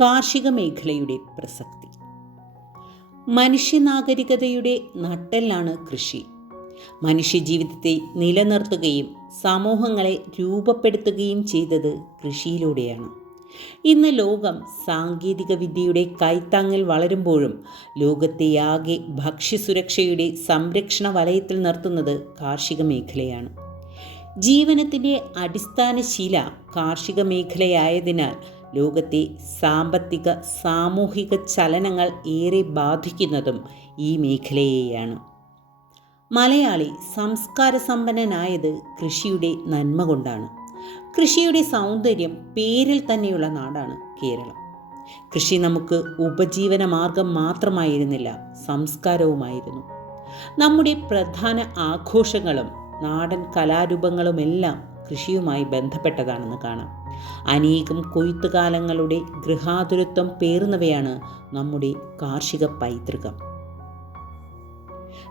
കാർഷിക മേഖലയുടെ പ്രസക്തി. മനുഷ്യനാഗരികതയുടെ നട്ടെല്ലാണ് കൃഷി. മനുഷ്യജീവിതത്തെ നിലനിർത്തുകയും സമൂഹങ്ങളെ രൂപപ്പെടുത്തുകയും ചെയ്തത് കൃഷിയിലൂടെയാണ്. ഇന്ന് ലോകം സാങ്കേതിക വിദ്യയുടെ കൈത്താങ്ങൽ വളരുമ്പോഴും ലോകത്തെ ലോകത്തെയാകെ ഭക്ഷ്യസുരക്ഷയുടെ സംരക്ഷണ വലയത്തിൽ നിർത്തുന്നത് കാർഷിക മേഖലയാണ്. ജീവനത്തിന്റെ അടിസ്ഥാന ശില കാർഷിക മേഖലയായതിനാൽ ലോകത്തെ സാമ്പത്തിക സാമൂഹിക ചലനങ്ങൾ ഏറെ ബാധിക്കുന്നതും ഈ മേഖലയെയാണ്. മലയാളി സംസ്കാര സമ്പന്നനായത് കൃഷിയുടെ നന്മ കൊണ്ടാണ്. കൃഷിയുടെ സൗന്ദര്യം പേരിൽ തന്നെയുള്ള നാടാണ് കേരളം. കൃഷി നമുക്ക് ഉപജീവന മാർഗം മാത്രമായിരുന്നില്ല സംസ്കാരവുമായിരുന്നു. നമ്മുടെ പ്രധാന ആഘോഷങ്ങളും നാടൻ കലാരൂപങ്ങളുമെല്ലാം കൃഷിയുമായി ബന്ധപ്പെട്ടതാണെന്ന് കാണാം. അനേകം കൊയ്ത്തുകാലങ്ങളുടെ ഗൃഹാതുരത്വം പേറുന്നവയാണ് നമ്മുടെ കാർഷിക പൈതൃകം.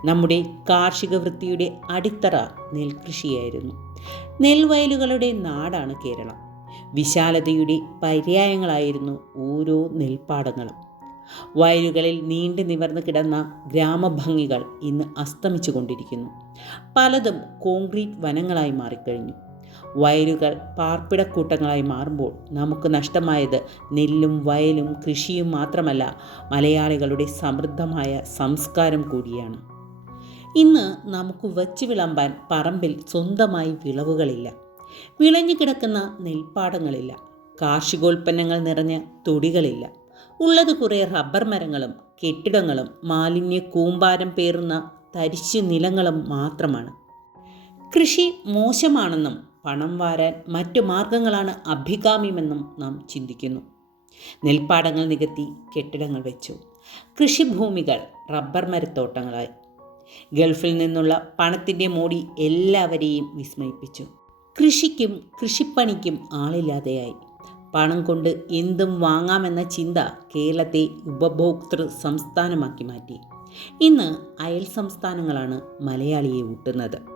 നമ്മുടെ കാർഷിക വൃത്തിയുടെ അടിത്തറ നെൽകൃഷിയായിരുന്നു. നെൽവയലുകളുടെ നാടാണ് കേരളം. വിശാലതയുടെ പര്യായങ്ങളായിരുന്നു ഓരോ നെൽപ്പാടങ്ങളും. വയലുകളിൽ നീണ്ടു നിവർന്നു കിടന്ന ഗ്രാമഭംഗികൾ ഇന്ന് അസ്തമിച്ചു കൊണ്ടിരിക്കുന്നു പലതും കോൺക്രീറ്റ് വനങ്ങളായി മാറിക്കഴിഞ്ഞു. വയലുകൾ പാർപ്പിടക്കൂട്ടങ്ങളായി മാറുമ്പോൾ നമുക്ക് നഷ്ടമായത് നെല്ലും വയലും കൃഷിയും മാത്രമല്ല മലയാളികളുടെ സമൃദ്ധമായ സംസ്കാരം കൂടിയാണ്. ഇന്ന് നമുക്ക് വച്ച് വിളമ്പാൻ പറമ്പിൽ സ്വന്തമായി വിളവുകളില്ല. വിളഞ്ഞു കിടക്കുന്ന നെൽപ്പാടങ്ങളില്ല. കാർഷികോൽപ്പന്നങ്ങൾ നിറഞ്ഞ തൊടികളില്ല. ഉള്ളത് കുറേ റബ്ബർ മരങ്ങളും കെട്ടിടങ്ങളും മാലിന്യ കൂമ്പാരം പേറുന്ന തരിശു നിലങ്ങളും മാത്രമാണ്. കൃഷി മോശമാണെന്നും പണം വാരാൻ മറ്റു മാർഗങ്ങളാണ് അഭികാമ്യമെന്നും നാം ചിന്തിക്കുന്നു. നെൽപ്പാടങ്ങൾ നികത്തി കെട്ടിടങ്ങൾ വെച്ചു. കൃഷിഭൂമികൾ റബ്ബർ മരത്തോട്ടങ്ങളായി. ഗൾഫിൽ നിന്നുള്ള പണത്തിന്റെ മോടി എല്ലാവരെയും വിസ്മയിപ്പിച്ചു. കൃഷിക്കും കൃഷിപ്പണിക്കും ആളില്ലാതെയായി. പണം കൊണ്ട് എന്തും വാങ്ങാമെന്ന ചിന്ത കേരളത്തെ ഉപഭോക്തൃ സംസ്ഥാനമാക്കി മാറ്റി. ഇന്ന് അയൽ സംസ്ഥാനങ്ങളാണ് മലയാളിയെ ഊട്ടുന്നത്.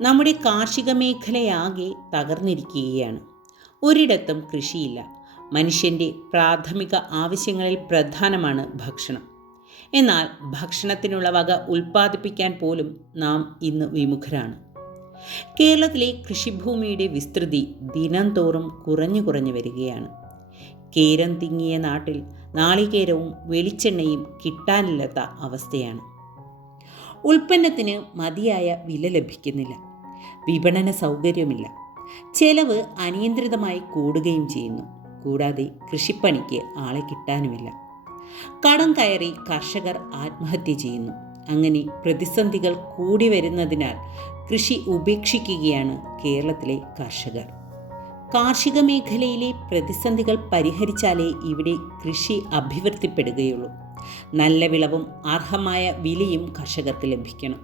നമ്മുടെ കാർഷിക മേഖലയാകെ തകർന്നിരിക്കുകയാണ്. ഒരിടത്തും കൃഷിയില്ല. മനുഷ്യന്റെ പ്രാഥമിക ആവശ്യങ്ങളിൽ പ്രധാനമാണ് ഭക്ഷണം. എന്നാൽ ഭക്ഷണത്തിനുള്ള വക ഉൽപ്പാദിപ്പിക്കാൻ പോലും നാം ഇന്ന് വിമുഖരാണ്. കേരളത്തിലെ കൃഷിഭൂമിയുടെ വിസ്തൃതി ദിനംതോറും കുറഞ്ഞു കുറഞ്ഞു വരികയാണ്. കേരം തിങ്ങിയ നാട്ടിൽ നാളികേരവും വെളിച്ചെണ്ണയും കിട്ടാനില്ലാത്ത അവസ്ഥയാണ്. ഉൽപ്പന്നത്തിന് മതിയായ വില ലഭിക്കുന്നില്ല. വിപണന സൗകര്യമില്ല ചെലവ് അനിയന്ത്രിതമായി കൂടുകയും ചെയ്യുന്നു. കൂടാതെ കൃഷിപ്പണിക്ക് ആളെ കിട്ടാനുമില്ല. കടം കയറി കർഷകർ ആത്മഹത്യ ചെയ്യുന്നു. അങ്ങനെ പ്രതിസന്ധികൾ കൂടി വരുന്നതിനാൽ കൃഷി ഉപേക്ഷിക്കുകയാണ് കേരളത്തിലെ കർഷകർ. കാർഷിക മേഖലയിലെ പ്രതിസന്ധികൾ പരിഹരിച്ചാലേ ഇവിടെ കൃഷി അഭിവൃദ്ധിപ്പെടുകയുള്ളൂ. നല്ല വിളവും അർഹമായ വിലയും കർഷകർക്ക് ലഭിക്കണം.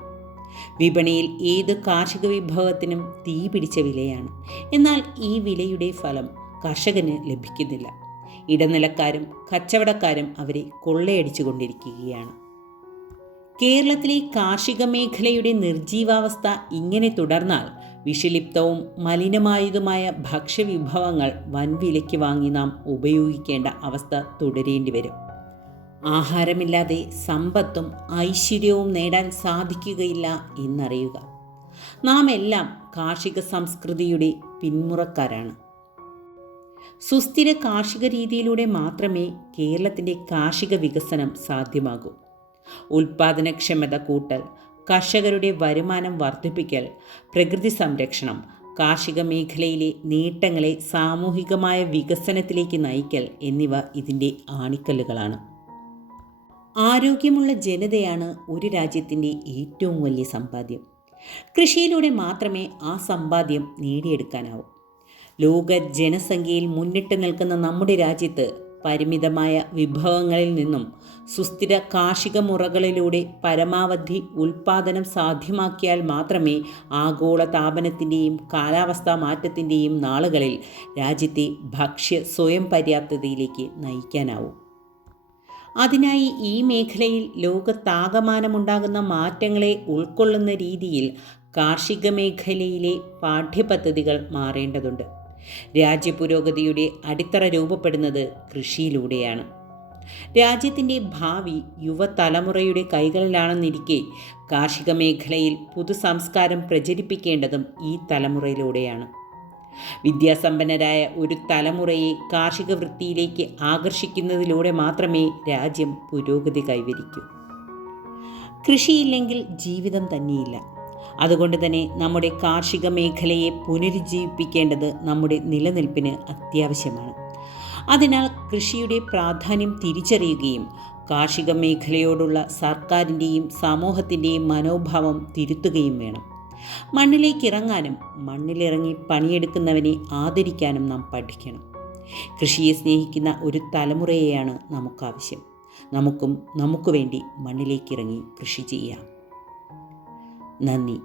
വിപണിയിൽ ഏത് കാർഷിക വിഭവത്തിനും തീ പിടിച്ച വിലയാണ്. എന്നാൽ ഈ വിലയുടെ ഫലം കർഷകന് ലഭിക്കുന്നില്ല. ഇടനിലക്കാരും കച്ചവടക്കാരും അവരെ കൊള്ളയടിച്ചു കൊണ്ടിരിക്കുകയാണ് കേരളത്തിലെ കാർഷിക മേഖലയുടെ നിർജീവാവസ്ഥ ഇങ്ങനെ തുടർന്നാൽ വിഷലിപ്തവും മലിനമായതുമായ ഭക്ഷ്യവിഭവങ്ങൾ വൻവിലയ്ക്ക് വാങ്ങി നാം ഉപയോഗിക്കേണ്ട അവസ്ഥ തുടരേണ്ടി വരും. ആഹാരമില്ലാതെ സമ്പത്തും ഐശ്വര്യവും നേടാൻ സാധിക്കുകയില്ല എന്നറിയുക. നാം എല്ലാം കാർഷിക സംസ്കൃതിയുടെ പിന്മുറക്കാരാണ്. സുസ്ഥിര കാർഷിക രീതിയിലൂടെ മാത്രമേ കേരളത്തിന്റെ കാർഷിക വികസനം സാധ്യമാകൂ. ഉൽപാദനക്ഷമത കൂട്ടൽ കർഷകരുടെ വരുമാനം വർദ്ധിപ്പിക്കൽ പ്രകൃതി സംരക്ഷണം കാർഷിക മേഖലയിലെ നേട്ടങ്ങളെ സാമൂഹികമായ വികസനത്തിലേക്ക് നയിക്കൽ എന്നിവ ഇതിന്റെ ആണിക്കല്ലുകളാണ്. ആരോഗ്യമുള്ള ജനതയാണ് ഒരു രാജ്യത്തിന്റെ ഏറ്റവും വലിയ സമ്പാദ്യം. കൃഷിയിലൂടെ മാത്രമേ ആ സമ്പാദ്യം നേടിയെടുക്കാനാവൂ. ലോക ജനസംഖ്യയിൽ മുന്നിട്ട് നിൽക്കുന്ന നമ്മുടെ രാജ്യത്ത് പരിമിതമായ വിഭവങ്ങളിൽ നിന്നും സുസ്ഥിര കാർഷിക മുറകളിലൂടെ പരമാവധി ഉൽപാദനം സാധ്യമാക്കിയാൽ മാത്രമേ ആഗോള താപനത്തിന്റെയും കാലാവസ്ഥാ മാറ്റത്തിന്റെയും നാളുകളിൽ രാജ്യത്തെ ഭക്ഷ്യ സ്വയം പര്യാപ്തതയിലേക്ക് നയിക്കാനാവൂ. അതിനായി ഈ മേഖലയിൽ ലോകത്താകമാനമുണ്ടാകുന്ന മാറ്റങ്ങളെ ഉൾക്കൊള്ളുന്ന രീതിയിൽ കാർഷിക മേഖലയിലെ പാഠ്യപദ്ധതികൾ മാറേണ്ടതുണ്ട്. രാജ്യപുരോഗതിയുടെ അടിത്തറ രൂപപ്പെടുന്നത് കൃഷിയിലൂടെയാണ്. രാജ്യത്തിന്റെ ഭാവി യുവതലമുറയുടെ കൈകളിലാണെന്നിരിക്കെ കാർഷിക മേഖലയിൽ പുതു സംസ്കാരം പ്രചരിപ്പിക്കേണ്ടതും ഈ തലമുറയിലൂടെയാണ്. വിദ്യാസമ്പന്നരായ ഒരു തലമുറയെ കാർഷിക വൃത്തിയിലേക്ക് ആകർഷിക്കുന്നതിലൂടെ മാത്രമേ രാജ്യം പുരോഗതി കൈവരിക്കൂ. കൃഷിയില്ലെങ്കിൽ ജീവിതം തന്നെയില്ല. അതുകൊണ്ട് തന്നെ നമ്മുടെ കാർഷിക മേഖലയെ പുനരുജ്ജീവിപ്പിക്കേണ്ടത് നമ്മുടെ നിലനിൽപ്പിന് അത്യാവശ്യമാണ്. അതിനാൽ കൃഷിയുടെ പ്രാധാന്യം തിരിച്ചറിയുകയും കാർഷിക മേഖലയോടുള്ള സർക്കാരിന്റെയും സമൂഹത്തിന്റെയും മനോഭാവം തിരുത്തുകയും വേണം. മണ്ണിലേക്ക് ഇറങ്ങാനും മണ്ണിലിറങ്ങി പണിയെടുക്കുന്നവനെ ആദരിക്കാനും നാം പഠിക്കണം. കൃഷിയെ സ്നേഹിക്കുന്ന ഒരു തലമുറയെയാണ് നമുക്കാവശ്യം. നമുക്കും നമുക്ക് വേണ്ടി മണ്ണിലേക്കിറങ്ങി കൃഷി ചെയ്യാം. 波